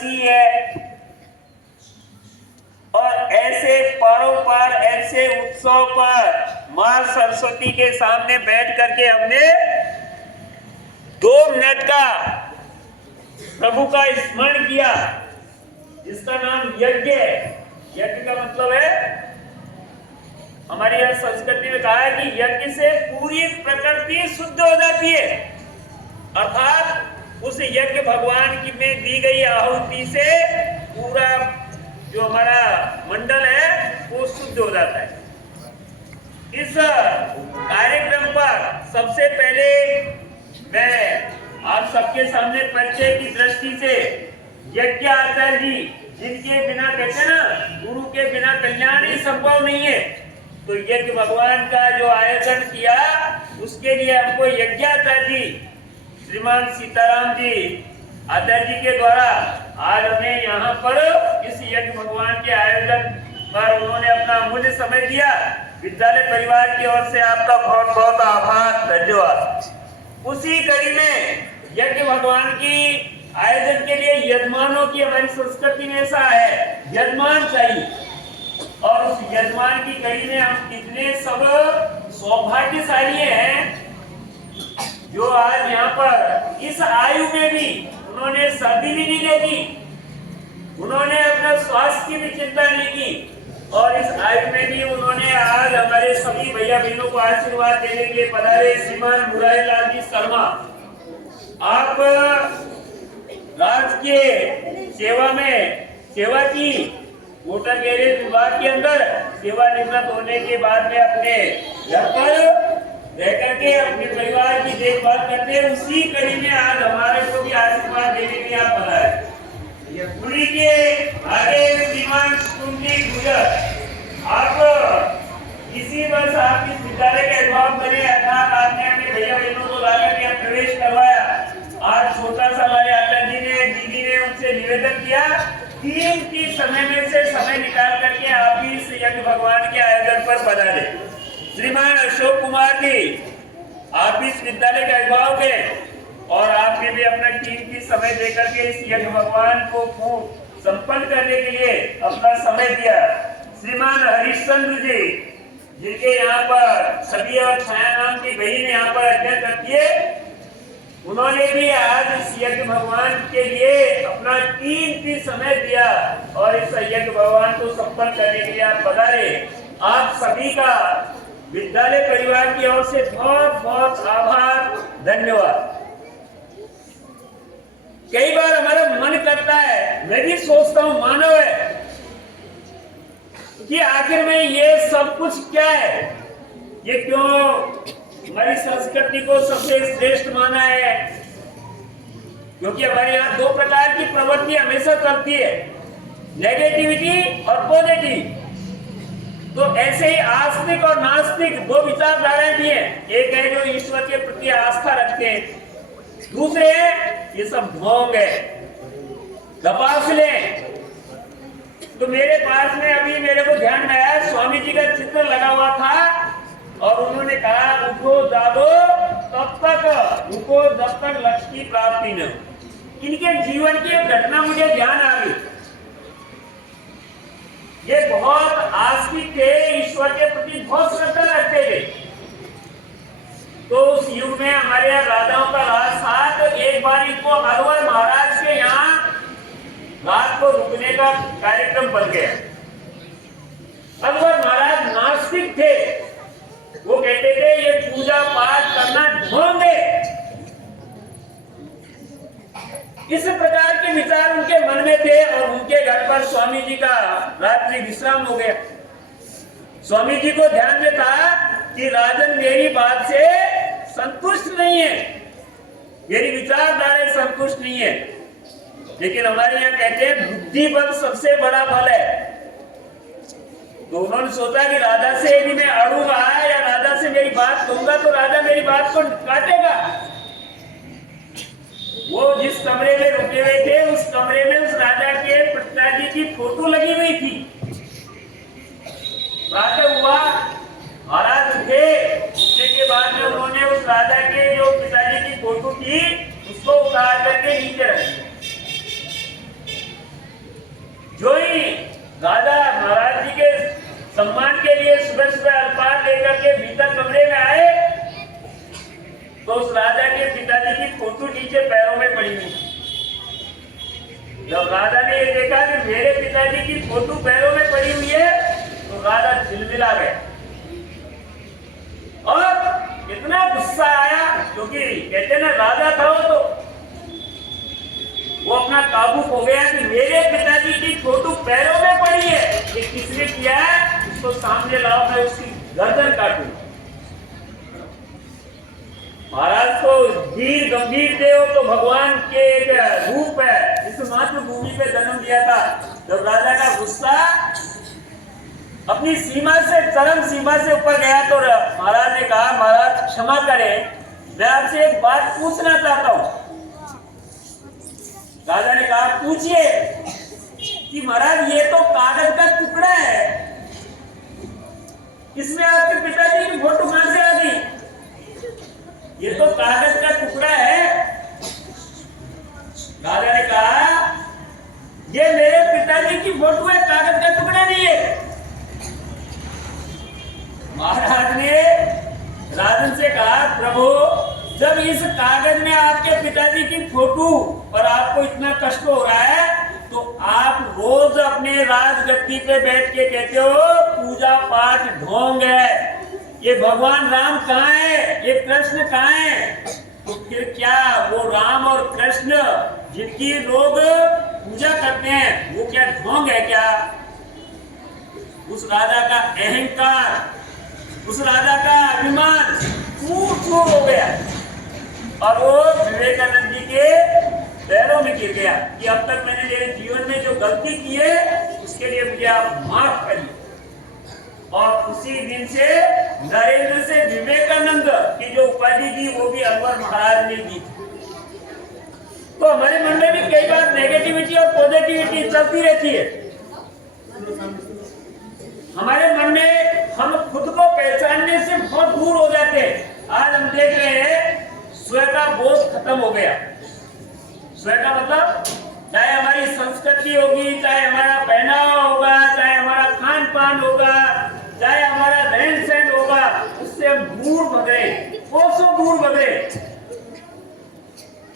रसी है। और ऐसे पारोपार ऐसे उत्सव पर मां सरस्वती के सामने बैठ करके हमने 2 मिनट का प्रभु का स्मरण किया, जिसका नाम यज्ञ है। यज्ञ का मतलब है, हमारी यह संस्कृति में कहा है कि यज्ञ से पूरी प्रकृति शुद्ध हो जाती है, अर्थात उस यज्ञ भगवान की में दी गई आहुति से पूरा जो हमारा मंडल है वो शुद्ध हो जाता है। इस कार्यक्रम पर सबसे पहले मैं आप सबके सामने परिचय की दृष्टि से यज्ञ आचार्य जी, जिनके बिना कहते हैं ना गुरु के बिना कल्याण ही संभव नहीं है, तो यज्ञ भगवान का जो आयोजन किया उसके लिए हमको यज्ञाचार्य जी श्रीमान सीताराम जी आचार्य जी के द्वारा आज हमें यहाँ पर इस यज्ञ भगवान के आयोजन पर उन्होंने अपना अमूल्य समय दिया। विद्यालय परिवार की ओर से आपका बहुत बहुत आभार, धन्यवाद। उसी कड़ी में यज्ञ भगवान की आयोजन के लिए यजमानों की हमारी संस्कृति में ऐसा है, यजमान चाहिए। और उस यजमान की कड़ी में हम कितने सब सौभाग्यशाली हैं जो आज यहाँ पर इस आयु में भी उन्होंने सर्दी भी नहीं देखी, उन्होंने अपने स्वास्थ्य की भी चिंता नहीं की, और इस आयु में भी उन्होंने आज हमारे सभी भैया बहनों को आशीर्वाद देने के लिए पधारे श्रीमान मुरारी लाल जी शर्मा। आप राजकीय सेवा में सेवा की, मोटर गैरेज विभाग के अंदर सेवानिवृत्त होने के बाद में अपने घर पर रह करके अपने परिवार की देखभाल करते हैं। उसी कड़ी में आज हमारे को भी आशीर्वाद देने के लिए आप बनाए। पुरी के आगे श्रीमान कुंडी गुजर, आप इसी वर्ष आप इस विद्यालय के अभिभावक बने, अर्थात आपने अपने भैया बहनों को लाकर यहाँ प्रवेश करवाया। आज छोटा सा हमारे आचार्य जी ने, दीदी ने उनसे निवेदन किया, 3 की समय में से समय निकाल करके आप भी इस यज्ञ भगवान के आयोजन पर पधारे। श्रीमान अशोक कुमार जी, आप इस विद्यालय के अभिभावक हैं और आपने भी अपना कीमती समय देकर के इस यज्ञ भगवान को संपन्न करने के लिए अपना समय दिया। श्रीमान हरिश्चंद्र जी, जिनके यहाँ पर सभी और छाया नाम की बहन यहाँ पर अध्ययन करती है, उन्होंने भी आज इस यज्ञ भगवान के लिए अपना कीमती समय दिया और इस यज्ञ भगवान को संपन्न करने के लिए आप पधारे। आप सभी का विद्यालय परिवार की ओर से बहुत बहुत आभार, धन्यवाद। कई बार हमारा मन करता है, मैं भी सोचता हूँ, मानव है कि आखिर में ये सब कुछ क्या है, ये क्यों हमारी संस्कृति को सबसे श्रेष्ठ माना है? क्योंकि हमारे यहाँ 2 प्रकार की प्रवृत्ति हमेशा चलती है, नेगेटिविटी और पॉजिटिव। तो ऐसे ही आस्तिक और नास्तिक 2 विचारधाराएं भी हैं। एक है जो ईश्वर के प्रति आस्था रखते हैं, दूसरे हैं ये सब ढोंग है, गपासले। तो मेरे पास में अभी मेरे को ध्यान में आया, स्वामी जी का चित्र लगा हुआ था और उन्होंने कहा, उठो जागो तब तक रुको जब तक लक्ष्य की प्राप्ति न हो। इनके जीवन की एक घटना मुझे ध्यान आ गई। ये बहुत आस्तिक थे, ईश्वर के प्रति बहुत श्रद्धा रखते थे। तो उस युग में हमारे यहाँ राजाओं का राज था, तो एक बार इनको अलवर महाराज के यहाँ रात को रुकने का कार्यक्रम बन गया। अलवर महाराज नास्तिक थे, वो कहते थे ये पूजा पाठ करना ढोंग है। इस प्रकार के विचार उनके मन में थे और उनके घर पर स्वामी जी का रात्रि विश्राम हो गया। स्वामी जी को ध्यान में था कि राजन मेरी बात से संतुष्ट नहीं है, मेरी विचारधारा संतुष्ट नहीं है। लेकिन हमारे यहाँ कहते हैं बुद्धि बल सबसे बड़ा बल है। तो उन्होंने सोचा कि राजा से यदि मैं अड़ूंगा या राजा से मेरी बात कहूंगा तो राजा मेरी बात को काटेगा। वो जिस कमरे में रुके हुए थे उस कमरे में उस राजा के पिताजी की फोटो लगी हुई थी। प्रातः हुआ, महाराज उठे, उठने के बाद में उन्होंने उस राजा के जो पिताजी की फोटो थी उसको उतार करके नीचे रख दिया। उस राजा के पिताजी की फोटो नीचे पैरों में पड़ी हुई। जब राजा ने ये देखा कि मेरे पिताजी की फोटो पैरों में पड़ी हुई है तो राजा झिलमिला गए और इतना गुस्सा आया, क्योंकि कहते ना राजा था वो अपना काबू खो गया कि मेरे पिताजी की फोटो पैरों में पड़ी है, ये किसने किया है, उसको सामने लाओ, मैं उसकी गर्दन काटूं। महाराज को वीर गंभीर देव तो भगवान के एक रूप है, इस मातृभूमि पे जन्म दिया था। जब राजा का गुस्सा अपनी सीमा से, चरम सीमा से ऊपर गया तो महाराज ने कहा, महाराज क्षमा करें, मैं आपसे एक बात पूछना चाहता हूं। राजा ने कहा, पूछिए। कि महाराज ये तो कागज का टुकड़ा है, इसमें आपके पिताजी की फोटो कहां से आ गई? ये तो कागज का टुकड़ा है। राजा ने कहा, ये मेरे पिताजी की फोटो है, कागज का टुकड़ा नहीं है। महाराज ने राजन से कहा, प्रभु जब इस कागज में आपके पिताजी की फोटो और आपको इतना कष्ट हो रहा है तो आप रोज अपने राजगद्दी पे बैठ के कहते हो पूजा पाठ ढोंग है, ये भगवान राम कहाँ है, ये कृष्ण कहाँ है? तो फिर क्या वो राम और कृष्ण जिनकी लोग पूजा करते हैं वो क्या ढोंग है क्या? उस राजा का अहंकार, उस राजा का अभिमान चूर हो गया और वो विवेकानंद जी के पैरों में गिर गया कि अब तक मैंने मेरे जीवन में जो गलती की है उसके लिए मुझे आप माफ करिए। और उसी दिन से नरेंद्र से विवेकानंद की जो उपाधि दी वो भी अनवर महाराज ने दी। तो हमारे मन में भी कई बार नेगेटिविटी और पॉजिटिविटी चलती रहती है। हमारे मन में हम खुद को पहचानने से बहुत दूर हो जाते हैं। आज हम देख रहे हैं स्वयं का बोझ खत्म हो गया। स्वयं का मतलब चाहे हमारी संस्कृति होगी, चाहे हमारा पहनावा होगा, चाहे हमारा खान पान होगा, चाहे हमारा रहन सहन होगा, उससे हम दूर भग रहे, कोसों दूर भग रहे।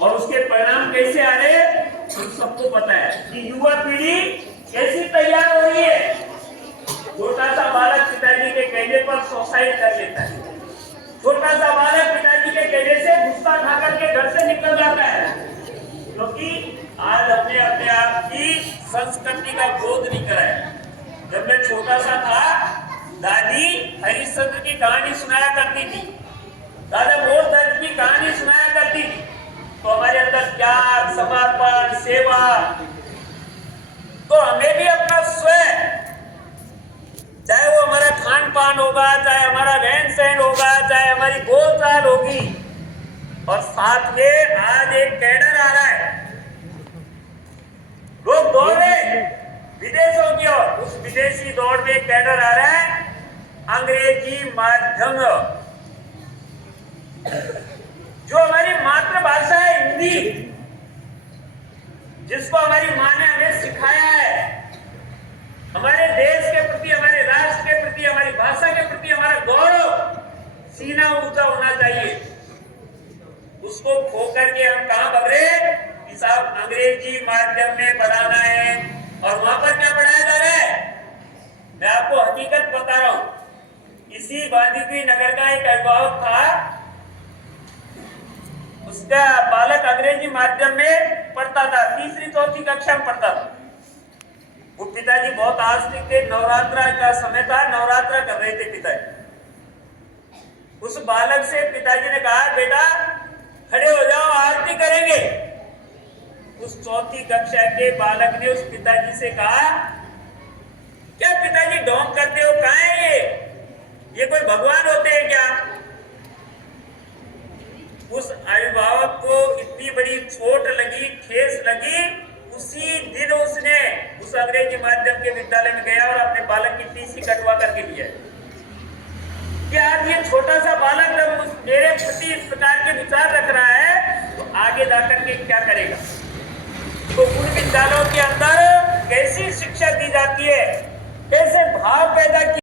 और उसके परिणाम कैसे आ रहे हम सबको पता है कि युवा पीढ़ी कैसी तैयार हो रही है। छोटा सा बालक पिताजी के कहने पर सुसाइड कर लेता है, छोटा सा बालक पिताजी के कहने से गुस्सा खा करके घर से निकल जाता है, क्योंकि आज हमने अपने आप की संस्कृति का बोध नहीं कराया। जब मैं छोटा सा था दादी हरिश्चंद्र की कहानी सुनाया करती थी, दादा मोरध्वज की कहानी सुनाया करती थी, तो हमारे अंदर त्याग, समर्पण, सेवा, तो हमें भी अपना स्वयं, चाहे वो हमारा खान पान होगा, चाहे हमारा रहन सहन होगा, चाहे हमारी बोलचाल होगी। और साथ में आज एक कैडर आ रहा है, लोग दौड़ रहे विदेशों की ओर, उस विदेशी दौड़ में एक कैडर आ रहा है अंग्रेजी माध्यम, जो हमारी मातृभाषा है हिंदी, जिसको हमारी माँ ने हमें सिखाया है। हमारे देश के प्रति, हमारे राष्ट्र के प्रति, हमारी भाषा के प्रति हमारा गौरव, सीना ऊंचा होना चाहिए। उसको खो करके हम कहां भग रहे कि साहब अंग्रेजी माध्यम में पढ़ाना है, और वहां पर क्या पढ़ाया जा रहा है? मैं आपको हकीकत बता रहा हूं। इसी वाल्मीकि नगर का एक अभिभावक था, उसका बालक अंग्रेजी माध्यम में पढ़ता था, तीसरी चौथी कक्षा में पढ़ता था। वो पिताजी बहुत आस्तिक थे, नवरात्रा का समय था, नवरात्रा कर रहे थे पिताजी। उस बालक से पिताजी ने कहा, बेटा खड़े हो जाओ, आरती करेंगे। उस चौथी कक्षा के बालक ने उस पिताजी से कहा, क्या पिताजी ढोंग करते हो, कहाँ है ये कोई भगवान होते हैं क्या? उस अभिभावक को इतनी बड़ी चोट लगी, ठेस लगी, उसी दिन उसने उस अंग्रेजी माध्यम के विद्यालय में गया और अपने बालक की टीसी कटवा करके लिया। कि आज ये छोटा सा बालक जब मेरे प्रति इस प्रकार के विचार रख रहा है तो आगे जाकर के क्या करेगा? तो उन विद्यालयों के अंदर कैसी शिक्षा दी जाती है, कैसे भाव पैदा